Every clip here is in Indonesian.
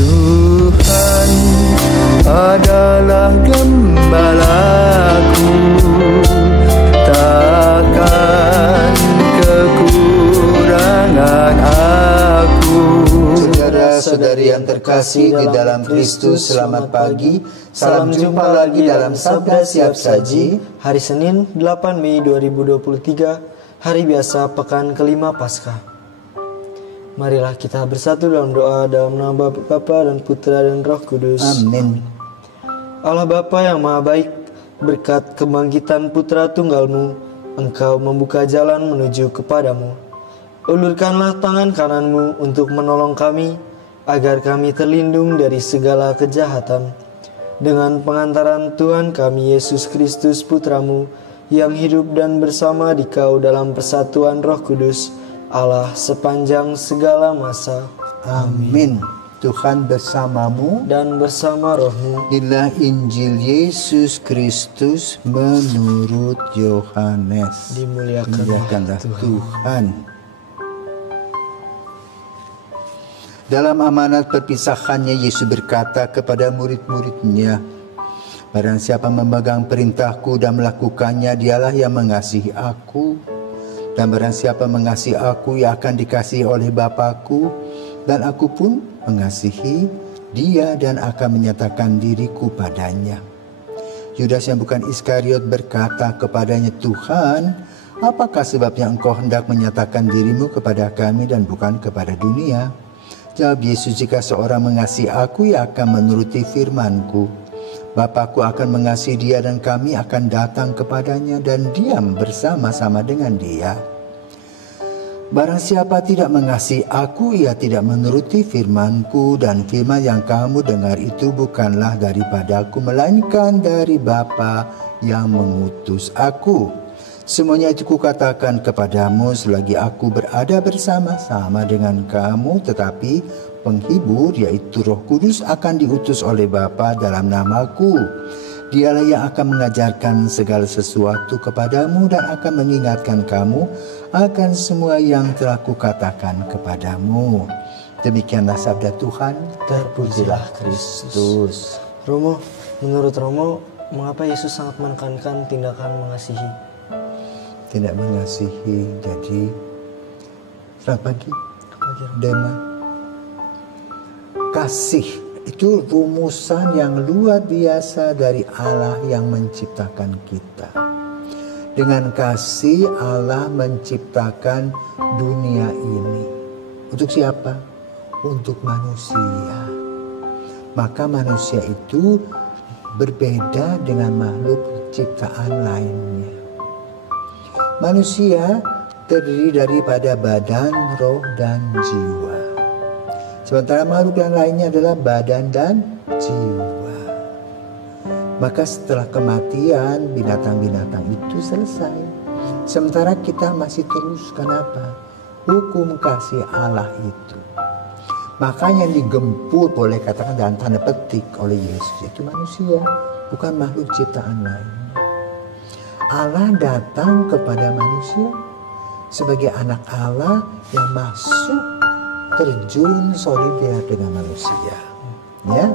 Tuhan adalah gembalaku, takkan kekurangan aku. Saudara-saudari yang terkasih di dalam Kristus, selamat pagi. Salam jumpa lagi dalam Sabda Siap Saji. Hari Senin 8 Mei 2023, hari biasa pekan kelima Paskah. Marilah kita bersatu dalam doa dalam nama Bapa dan Putra dan Roh Kudus. Amin. Allah Bapa yang Maha Baik, berkat kebangkitan Putra Tunggal-Mu, Engkau membuka jalan menuju kepadamu. Ulurkanlah tangan kanan-Mu untuk menolong kami, agar kami terlindung dari segala kejahatan. Dengan pengantaran Tuhan kami Yesus Kristus Putra-Mu, yang hidup dan bersama Dikau dalam persatuan Roh Kudus, Allah sepanjang segala masa. Amin. Tuhan bersamamu Dan bersama rohmu. Inilah Injil Yesus Kristus menurut Yohanes. Dimuliakanlah Tuhan. Dalam amanat perpisahannya, Yesus berkata kepada murid-muridnya, "Barang siapa memegang perintahku dan melakukannya, dialah yang mengasihi aku. Dan barang siapa mengasihi aku, ia akan dikasihi oleh Bapa-Ku. Dan aku pun mengasihi dia dan akan menyatakan diriku padanya." Yudas yang bukan Iskariot berkata kepadanya, "Tuhan, apakah sebabnya engkau hendak menyatakan dirimu kepada kami dan bukan kepada dunia?" Jawab Yesus, "Jika seorang mengasihi aku, ia akan menuruti firman-Ku. Bapa-Ku akan mengasihi dia dan kami akan datang kepadanya dan diam bersama-sama dengan dia. Barang siapa tidak mengasihi aku, ia tidak menuruti firman-Ku, dan firman yang kamu dengar itu bukanlah daripadaku, melainkan dari Bapa yang mengutus aku. Semuanya itu kukatakan kepadamu selagi aku berada bersama-sama dengan kamu, tetapi penghibur yaitu Roh Kudus akan diutus oleh Bapa dalam namaku. Dialah yang akan mengajarkan segala sesuatu kepadamu dan akan mengingatkan kamu akan semua yang telah kukatakan kepadamu." Demikianlah sabda Tuhan. Terpujilah Kristus. Romo, menurut Romo, mengapa Yesus sangat menekankan tindakan mengasihi? Tidak mengasihi, jadi selamat pagi, Dema. Kasih itu rumusan yang luar biasa dari Allah yang menciptakan kita. Dengan kasih Allah menciptakan dunia ini. Untuk siapa? Untuk manusia. Maka manusia itu berbeda dengan makhluk ciptaan lainnya. Manusia terdiri daripada badan, roh, dan jiwa. Sementara makhluk yang lainnya adalah badan dan jiwa. Maka setelah kematian, binatang-binatang itu selesai. Sementara kita masih terus, kenapa? Hukum kasih Allah itu. Makanya digempur, boleh katakan dalam tanda petik, oleh Yesus, itu manusia, bukan makhluk ciptaan lain. Allah datang kepada manusia sebagai anak Allah yang masuk terjun solidar dengan manusia. Ya,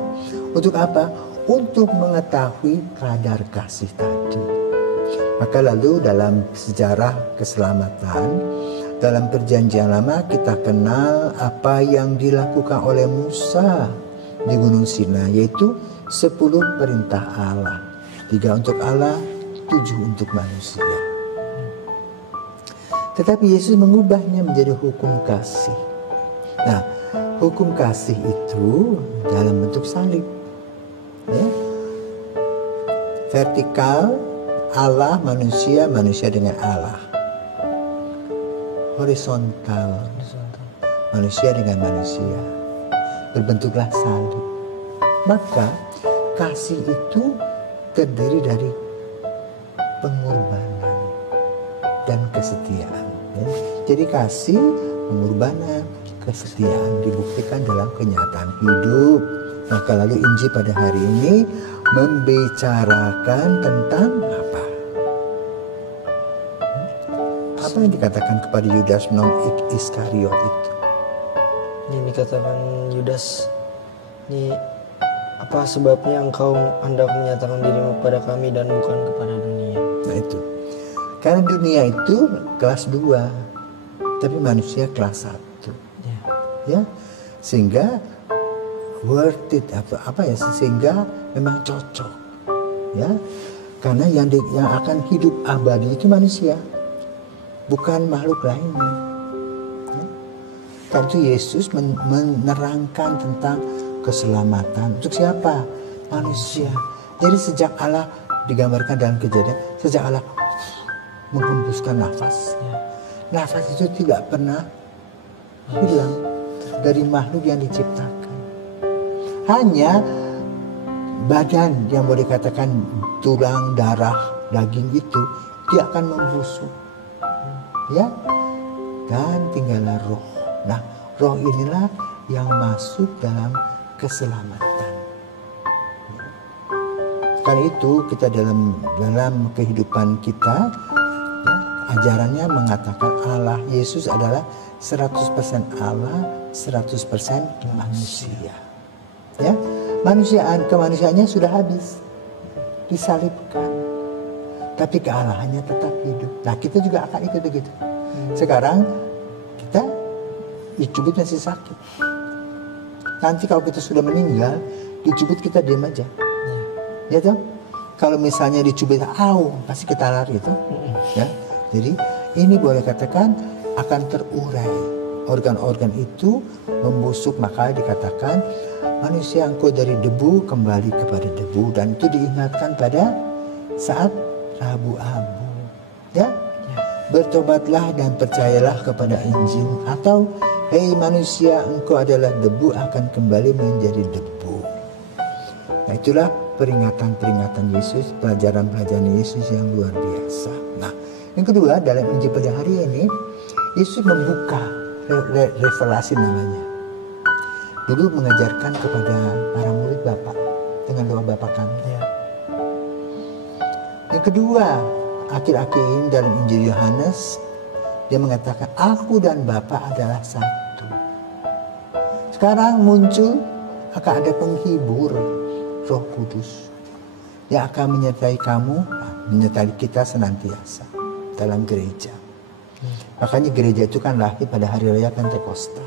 untuk apa? Untuk mengetahui kadar kasih tadi. Maka lalu dalam sejarah keselamatan, dalam perjanjian lama kita kenal apa yang dilakukan oleh Musa di Gunung Sinai, yaitu 10 perintah Allah. 3 untuk Allah, 7 untuk manusia. Tetapi Yesus mengubahnya menjadi hukum kasih. Nah, hukum kasih itu dalam bentuk salib. Ya. Vertikal, Allah, manusia, manusia dengan Allah. Horizontal, manusia dengan manusia. Berbentuklah salib. Maka kasih itu terdiri dari pengorbanan dan kesetiaan. Ya. Jadi kasih, pengorbanan, kesetiaan dibuktikan dalam kenyataan hidup. Maka lalu Injil pada hari ini membicarakan tentang apa? Apa yang dikatakan kepada Yudas non Iskariot itu? Yang dikatakan Yudas, Ini apa sebabnya engkau hendak menyatakan dirimu kepada kami dan bukan kepada dunia? Nah itu. Karena dunia itu kelas 2, tapi manusia kelas 1. Ya. Sehingga worth it sehingga memang cocok. Ya. Karena yang akan hidup abadi itu manusia, bukan makhluk lainnya. Ya. Karena itu Yesus menerangkan tentang keselamatan untuk siapa? Manusia. Jadi sejak Allah digambarkan dalam Kejadian, sejak Allah menghembuskan nafas, nafas itu tidak pernah hilang dari makhluk yang diciptakan. Hanya badan yang boleh dikatakan tulang, darah, daging itu dia akan membusuk, ya, dan tinggallah roh. Nah, roh inilah yang masuk dalam keselamatan. Karena itu kita dalam kehidupan kita, ya, ajarannya mengatakan Allah Yesus adalah 100% Allah, 100% manusia. Ya, kemanusiaannya sudah habis, disalibkan, tapi kealahannya tetap hidup. Nah, kita juga akan ikut begitu. Sekarang kita dicubit masih sakit. Nanti kalau kita sudah meninggal, dicubit kita diam aja. Ya toh? Kalau misalnya dicubit, pasti kita lari itu. Ya. Jadi ini boleh katakan akan terurai. Organ-organ itu membusuk, maka dikatakan manusia engkau dari debu kembali kepada debu, dan itu diingatkan pada saat Rabu Abu. Ya? Bertobatlah dan percayalah kepada Injil, atau hei manusia, engkau adalah debu, akan kembali menjadi debu. Nah, itulah peringatan-peringatan Yesus, pelajaran-pelajaran Yesus yang luar biasa. Nah, yang kedua, dalam Injil pada hari ini, Yesus membuka revelasi namanya. Dulu mengajarkan kepada para murid Bapa dengan doa Bapa kami. Ya. Yang kedua, akhir-akhir ini dalam Injil Yohanes, dia mengatakan, aku dan Bapa adalah satu. Sekarang muncul akan ada penghibur, Roh Kudus, yang akan menyertai kamu, menyertai kita senantiasa dalam gereja. Makanya gereja itu kan lahir pada hari raya Pentakosta.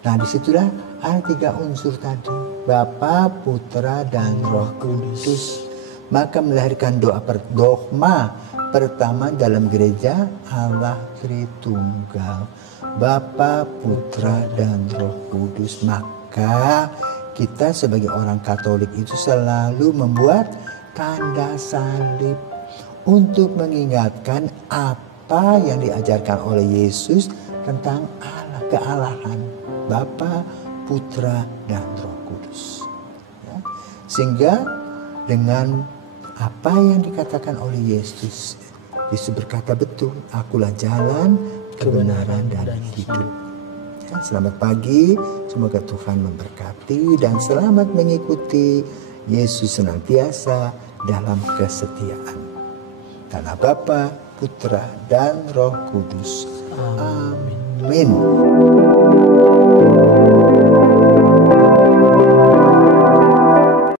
Nah, disitulah ada 3 unsur tadi, Bapa, Putra, dan Roh Kudus. Maka melahirkan dogma pertama dalam gereja, Allah Tritunggal, Bapa, Putra, dan Roh Kudus. Maka kita sebagai orang Katolik itu selalu membuat tanda salib untuk mengingatkan apa yang diajarkan oleh Yesus tentang Allah, kealahan, Bapa, Putra, dan Roh Kudus. Ya. Sehingga dengan apa yang dikatakan oleh Yesus, Yesus berkata betul, akulah jalan, kebenaran, dan hidup. Ya, selamat pagi, semoga Tuhan memberkati dan selamat mengikuti Yesus senantiasa dalam kesetiaan. Karena Bapa, Putra, dan Roh Kudus. Amin.